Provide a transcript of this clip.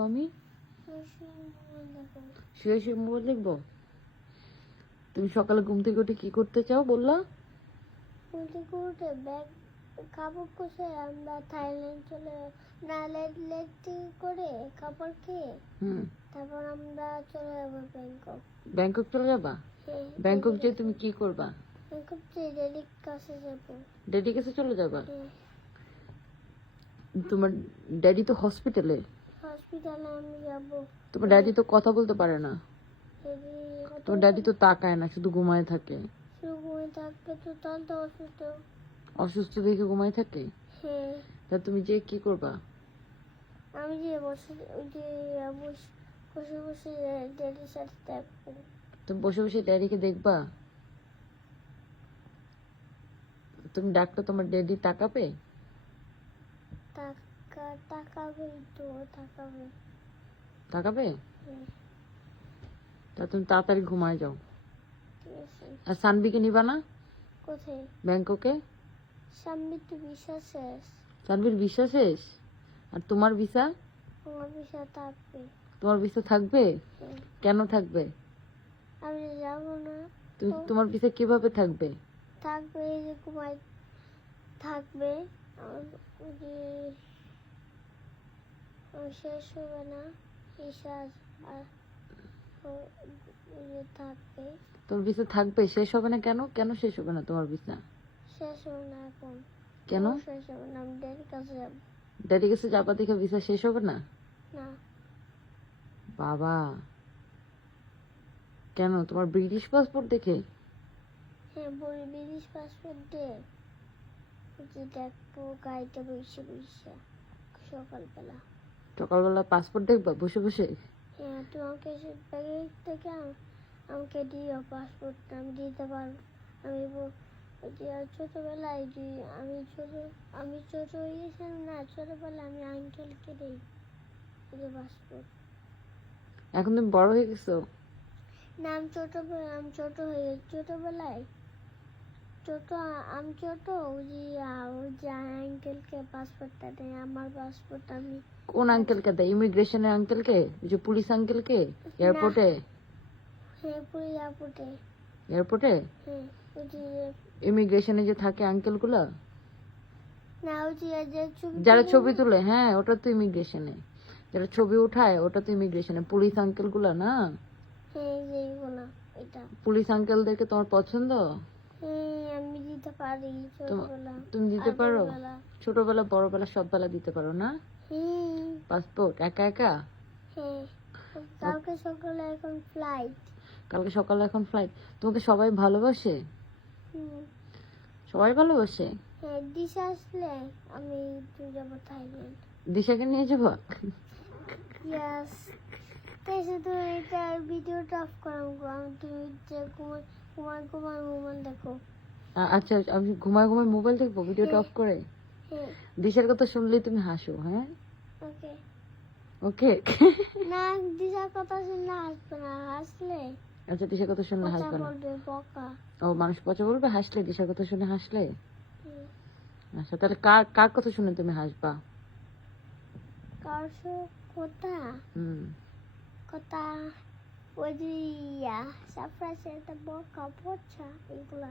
আমি? শুয়ে শুয়ে মোবাইল দেখব? তুমি সকালে ঘুম থেকে উঠে কি করতে চাও বললা? উঠে উঠে ব্যাগ কাপড় কষে আমরা থাইল্যান্ড চলে না লেট করে কাপড় খেয়ে তারপর আমরা চলে যাব ব্যাংকক। ব্যাংকক চলে যাবা? হ্যাঁ ব্যাংকক যে তুমি কি করবা? ব্যাংকক যে ডেলির কাছে যাব। ড্যাডি কাছে চলে যাবা? হ্যাঁ। তোমার ড্যাডি তো হসপিটালে হসপিটালে আমি যাব। তোমার ড্যাডি তো কথা বলতে পারে না। তোমার ড্যাডি তো তাকায় না শুধু ঘুমায় থাকে। শুধু ঘুমিয়ে থাকবে তো তাহলে তো অসুস্থ। অসুস্থ দেখে ঘুমায় থাকে? হ্যাঁ। তা তুমি যে কি করবা? আমি যে বসে ওই যে বসে বসে ডেলির সাথে থাকব তুমি বসে বসে ড্যাডিকে দেখবা? তুমি ডাকলে তোমার ড্যাডি তাকাবে? তো তাকাবে। তা তুমি তাড়াতাড়ি ঘুমায় যাও। আর সানবিকে নিবা না? কোথায়? ব্যাংককে? সামনে তো বিশ্বাস শেষ। সানবির ভিসা শেষ? আর তোমার ভিসা? আমার বিশ্বাস থাকবে। তোমার ভিসা থাকবে। কেন থাকবে? আমি যাব না। তুমি তোমার ভিসা কীভাবে থাকবে? থাকবে থাকবে। যে শেষ হবে না বিশ্বাস থাকবে। তোমার ভিসা থাকবে শেষ হবে না কেন? কেন শেষ হবে না তোমার ভিসা শেষ হবে না এখন। কেন? শেষ হবে না আমি ডেলির কাছে যাব। ড্যাডি কাছে যাবা দেখে ভিসা শেষ হবে না? না। বাবা। কেন? তোমার ব্রিটিশ পাসপোর্ট দেখে? হ্যাঁ বলি বিদেশ পাসপোর্ট দে। ওই যে দেখব গাড়িতে বসে বসে সকালবেলা। সকালবেলা পাসপোর্ট দেখবা? বসে বসে? হ্যাঁ তোমাকে ব্যাগের থেকে আম- আমাকে দিও পাসপোর্টটা আমি দিতে পারব। আমি ছোটোবেলায় যে আমি ছোট আমি ছোট হয়েছিলাম না ছোটোবেলায় আমি আঙ্কেলকে দিই পাসপোর্ট এখন তুমি বড় হয়ে গেছো? না আমি ছোটোবেলায় আমি ছোট হয়ে ছোটোবেলায় কোন আঙ্কেলকে দেয়? আঙ্কেলকে যে পুলিশ আঙ্কেলকে এয়ারপোর্টে এয়ারপোর্টে এয়ারপোর্টে ইমিগ্রেশনে যে থাকে আঙ্কেলগুলো যারা ছবি? তুলে হ্যাঁ ওটা তো ইমিগ্রেশনে যারা ছবি উঠায় ওটা তো ইমিগ্রেশনে পুলিশ আঙ্কেলগুলো না? হ্যাঁ পুলিশ আঙ্কেলদেরকে তোমার পছন্দ? দিতে পারি ছোটবেলা তুমি দিতে পারো? ছোটবেলা বড়বেলা সব বেলা দিতে পারো না? পাসপোর্ট একা একা? হ্যাঁ কালকে সকালে এখন ফ্লাইট কালকে সকালে এখন ফ্লাইট তোমাকে সবাই ভালোবাসে? সবাই ভালোবাসে? হ্যাঁ দিশা আসলে আমি যাব থাইল্যান্ড। দিশাকে নিয়ে যাব? ইয়াস তাই শুধু এটা ভিডিওটা অফ করাবো আমি তুমি যে কুমার ঘুমাই ঘুমাই মোবাইল দেখো। আচ্ছা আমি ঘুমায় ঘুমায় মোবাইল দেখব ভিডিওটা অফ করে? দিশার কথা শুনলেই তুমি হাসো হ্যাঁ? ওকে। না দিশার কথা শুনলে হাসবে না হাসলে? আচ্ছা দিশার কথা শুনলে হাসবে না। ও মানুষ পচা বলবে হাসলে? দিশার কথা শুনে হাসলে? আচ্ছা তাহলে কার কার কথা শুনে তুমি হাসবা? কার কথা? হুম। কথা ওই যে সারপ্রাইজ একটা বকা পচা এগুলা।